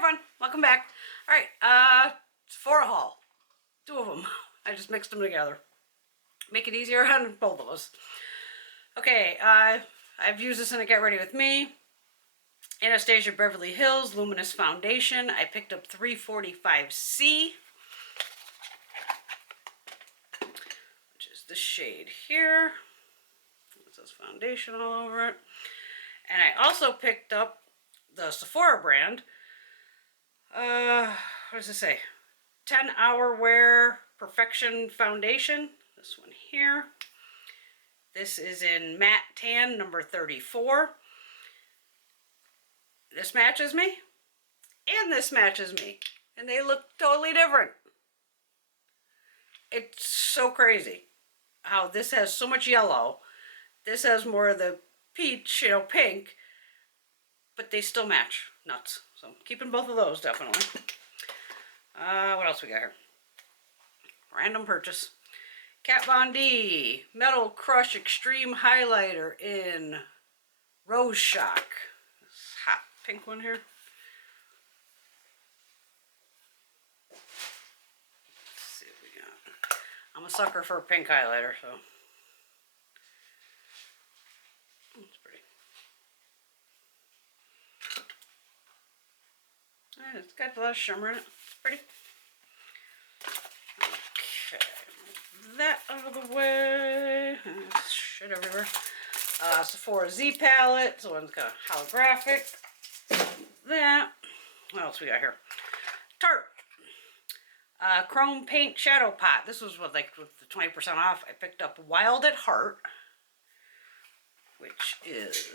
everyone, welcome back. All right, Sephora haul, 2 of them. I just mixed them together. Make it easier on both of us. Okay, I've used this in a Get Ready With Me. Anastasia Beverly Hills Luminous Foundation. I picked up 345C, which is the shade here. It says foundation all over it. And I also picked up the Sephora brand. What does it say? 10 Hour Wear Perfection Foundation. This one here. This is in matte tan number 34. This matches me, and this matches me, and they look totally different. It's so crazy how this has so much yellow. This has more of the peach, pink, but they still match. Nuts. So I'm keeping both of those, definitely. What else we got here? Random purchase. Kat Von D Metal Crush Extreme Highlighter in Rose Shock. This hot pink one here. Let's see what we got. I'm a sucker for a pink highlighter, so it's pretty. And it's got a lot of shimmer in it. It's pretty. Okay, that out of the way. There's shit everywhere. Sephora Z palette. This one's got a holographic. That. What else we got here? Tarte. Chrome Paint Shadow Pot. This was with the 20% off. I picked up Wild at Heart, which is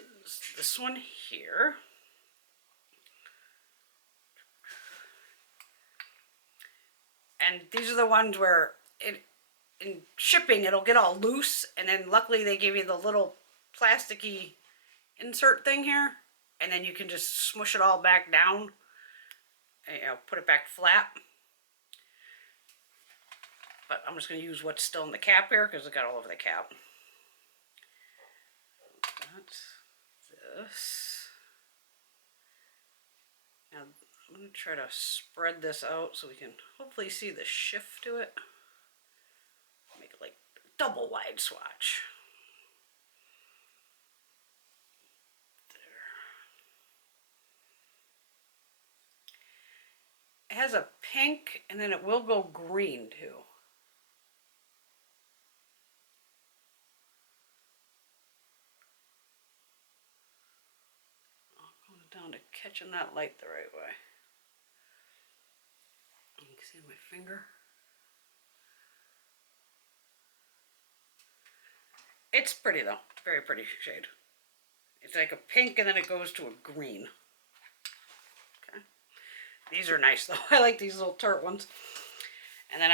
this one here. And these are the ones where in shipping it'll get all loose, and then luckily they give you the little plasticky insert thing here, and then you can just smush it all back down and put it back flat. But I'm just going to use what's still in the cap here because it got all over the cap. That's this. Now I'm going to try to spread this out so we can hopefully see the shift to it. Make it like double wide swatch. There. It has a pink and then it will go green too. I'm going down to catching that light the right way. You can see my finger. It's pretty though, very pretty shade. It's like a pink and then it goes to a green. Okay, these are nice though. I like these little Tarte ones. And then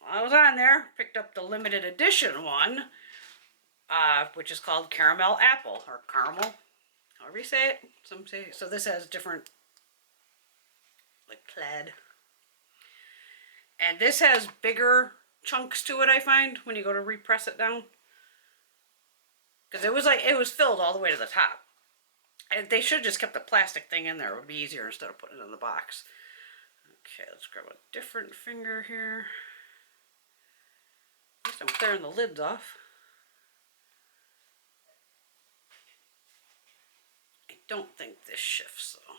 while I was on there, picked up the limited edition one, which is called Caramel Apple or Caramel, however you say it. Some say so. This has different like plaid. And this has bigger chunks to it, I find, when you go to repress it down. Because it was filled all the way to the top. And they should have just kept the plastic thing in there. It would be easier instead of putting it in the box. Okay, let's grab a different finger here. At least I'm clearing the lids off. I don't think this shifts though.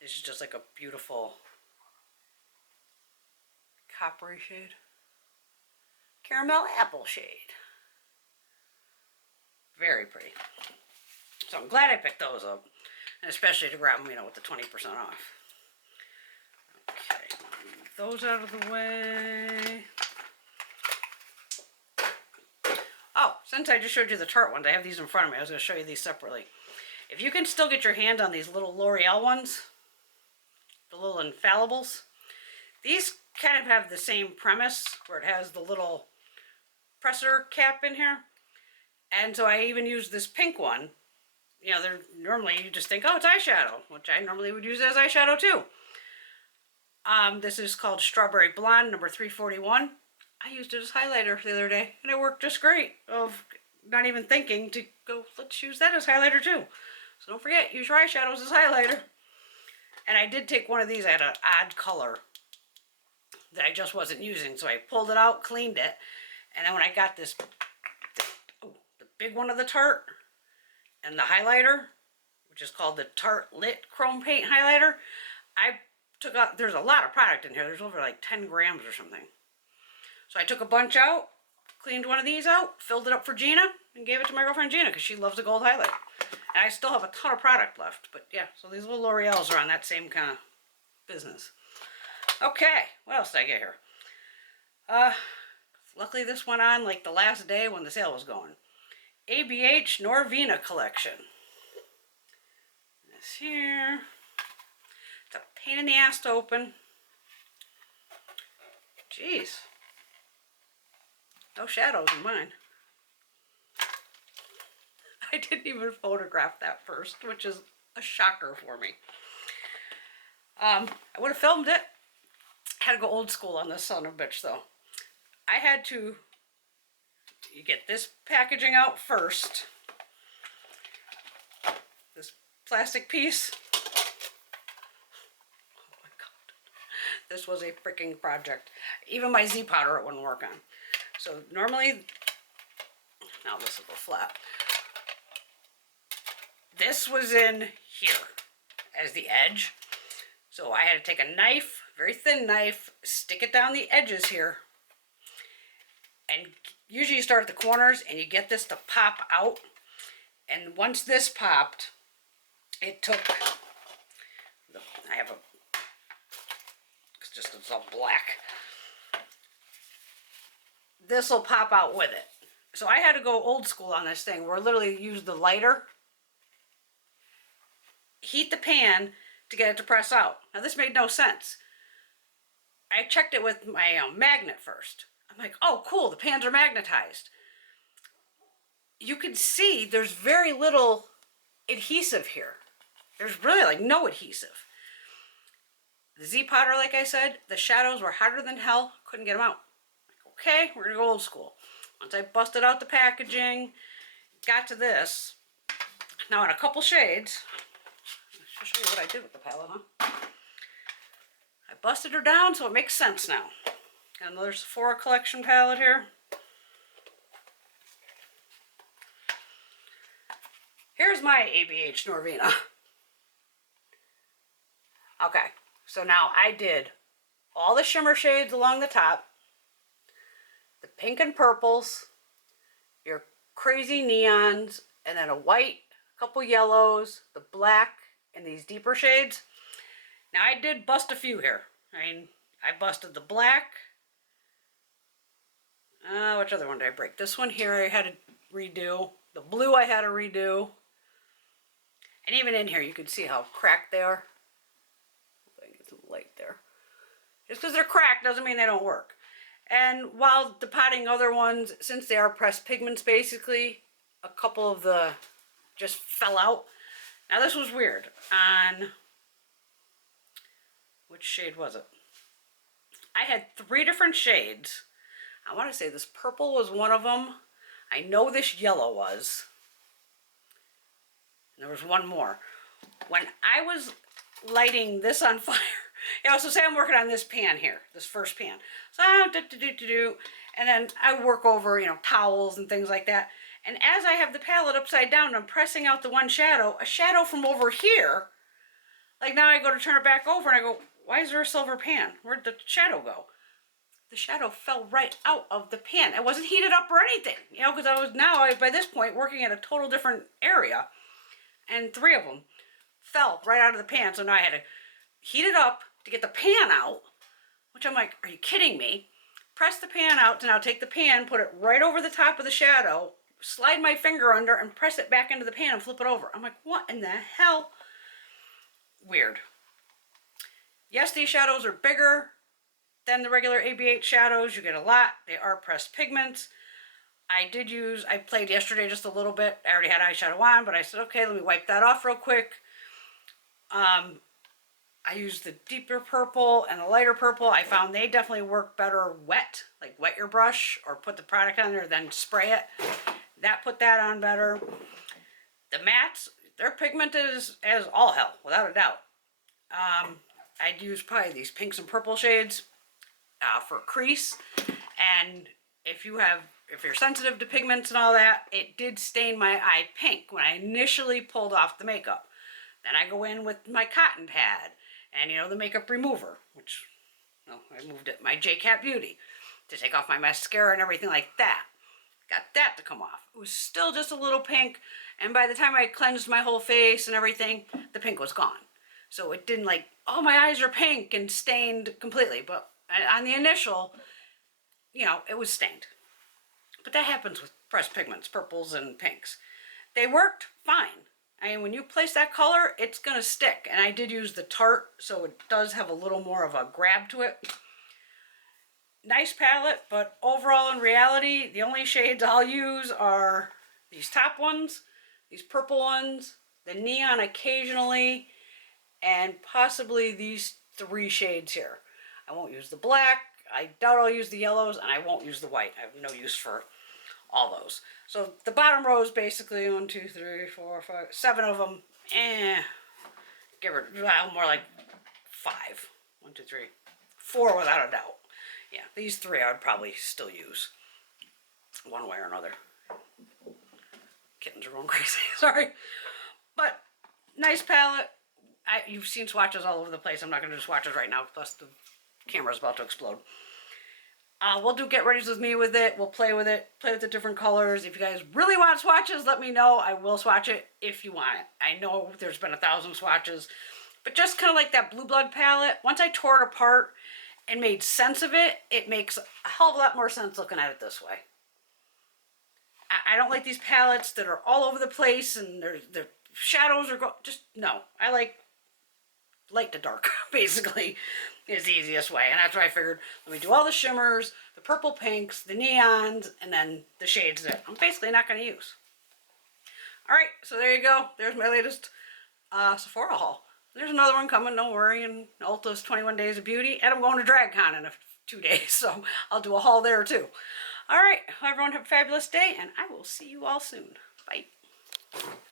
This is just like a beautiful coppery shade. Caramel apple shade. Very pretty. So I'm glad I picked those up. And especially to grab them, with the 20% off. Okay, move those out of the way. Oh, since I just showed you the Tarte ones, I have these in front of me. I was going to show you these separately. If you can still get your hands on these little L'Oreal ones, the little infallibles, these kind of have the same premise where it has the little presser cap in here. And so I even use this pink one. They're normally you just think, oh, it's eyeshadow, which I normally would use as eyeshadow too. This is called Strawberry Blonde number 341. I used it as highlighter the other day and it worked just great. Of not even thinking to go, let's use that as highlighter too. So don't forget, use your eyeshadows as highlighter. And I did take one of these, I had an odd color that I just wasn't using, so I pulled it out, cleaned it, and then when I got this, the big one of the Tarte, and the highlighter, which is called the Tarte Lit Chrome Paint Highlighter, I took out, there's a lot of product in here, there's over like 10 grams or something. So I took a bunch out, cleaned one of these out, filled it up for Gina, and gave it to my girlfriend Gina, because she loves the gold highlight. And I still have a ton of product left, but yeah, so these little L'Oreals are on that same kind of business. Okay, what else did I get here? Luckily this went on like the last day when the sale was going. ABH Norvina collection. This here. It's a pain in the ass to open. Jeez. No shadows in mine. I didn't even photograph that first, which is a shocker for me. I would have filmed it. Had to go old school on this son of a bitch though. I had to, you get this packaging out first. This plastic piece. Oh my God. This was a freaking project. Even my Z powder it wouldn't work on. So normally, now this will go flat. This was in here as the edge. So I had to take a knife, very thin knife, stick it down the edges here. And usually you start at the corners and you get this to pop out. And once this popped, it took, I have a, it's all black. This will pop out with it. So I had to go old school on this thing where I literally used the lighter, heat the pan to get it to press out. Now this made no sense. I checked it with my magnet first. I'm like, oh cool, the pans are magnetized. You can see there's very little adhesive here. There's really like no adhesive. The Z powder, like I said, the shadows were hotter than hell. Couldn't get them out. Okay, we're gonna go old school. Once I busted out the packaging, got to this. Now in a couple shades, I'll show you what I did with the palette, huh? I busted her down so it makes sense now. Got another Sephora collection palette here. Here's my ABH Norvina. Okay, so now I did all the shimmer shades along the top, the pink and purples, your crazy neons, and then a white, a couple yellows, the black, and these deeper shades. Now I did bust a few here. I mean, I busted the black. Which other one did I break? This one here I had to redo. The blue I had to redo. And even in here you can see how cracked they are. I can get some light there. Just because they're cracked doesn't mean they don't work. And while depotting other ones, since they are pressed pigments basically, a couple of the just fell out. Now this was weird. On, which shade was it? I had 3 different shades. I want to say this purple was one of them. I know this yellow was. And there was one more. When I was lighting this on fire, you know, so say I'm working on this pan here, this first pan. So and then I work over, you know, towels and things like that. And as I have the palette upside down, I'm pressing out the one shadow, a shadow from over here. Like now I go to turn it back over and I go, why is there a silver pan? Where'd the shadow go? The shadow fell right out of the pan. It wasn't heated up or anything, you know, because I was now, by this point, working at a total different area. And 3 of them fell right out of the pan. So now I had to heat it up to get the pan out, which I'm like, are you kidding me? Press the pan out to now take the pan, put it right over the top of the shadow, slide my finger under and press it back into the pan and flip it over. I'm like, what in the hell? Weird. Yes, these shadows are bigger than the regular ABH shadows. You get a lot. They are pressed pigments. I played yesterday just a little bit. I already had eyeshadow on, but I said, okay, let me wipe that off real quick. I used the deeper purple and the lighter purple. I found they definitely work better wet, like wet your brush or put the product on there, then spray it. That put that on better. The mattes, they're pigmented as all hell, without a doubt. I'd use probably these pinks and purple shades for crease. And if you're sensitive to pigments and all that, it did stain my eye pink when I initially pulled off the makeup. Then I go in with my cotton pad and, you know, the makeup remover, which, no, I moved it, my J-Cat Beauty, to take off my mascara and everything like that. Got that to come off. It was still just a little pink, and by the time I cleansed my whole face and everything, the pink was gone. So it didn't like, oh, my eyes are pink and stained completely, but on the initial, you know, it was stained. But that happens with pressed pigments, purples and pinks. They worked fine. I mean, when you place that color, it's gonna stick. And I did use the Tarte, so it does have a little more of a grab to it. Nice palette, but overall in reality, the only shades I'll use are these top ones, these purple ones, the neon occasionally, and possibly these 3 shades here. I won't use the black, I doubt I'll use the yellows, and I won't use the white. I have no use for all those. So the bottom row is basically 1, 2, 3, 4, 5, 7 of them. Give her, well, more like 5. 1, 2, 3, 4 without a doubt. Yeah, these 3 I would probably still use one way or another. Kittens are going crazy, sorry. But nice palette. You've seen swatches all over the place. I'm not going to do swatches right now, plus the camera's about to explode. We'll do get readies with me with it. We'll play with it, play with the different colors. If you guys really want swatches, let me know. I will swatch it if you want it. I know there's been 1,000 swatches, but just kind of like that Blue Blood palette, once I tore it apart and made sense of it, it makes a hell of a lot more sense looking at it this way. I don't like these palettes that are all over the place and their shadows are just, no. I like light to dark, basically, is the easiest way. And that's why I figured, let me do all the shimmers, the purple pinks, the neons, and then the shades that I'm basically not going to use. Alright, so there you go. There's my latest Sephora haul. There's another one coming, don't worry, in Ulta's 21 Days of Beauty. And I'm going to DragCon in 2 days, so I'll do a haul there too. Alright, everyone have a fabulous day, and I will see you all soon. Bye.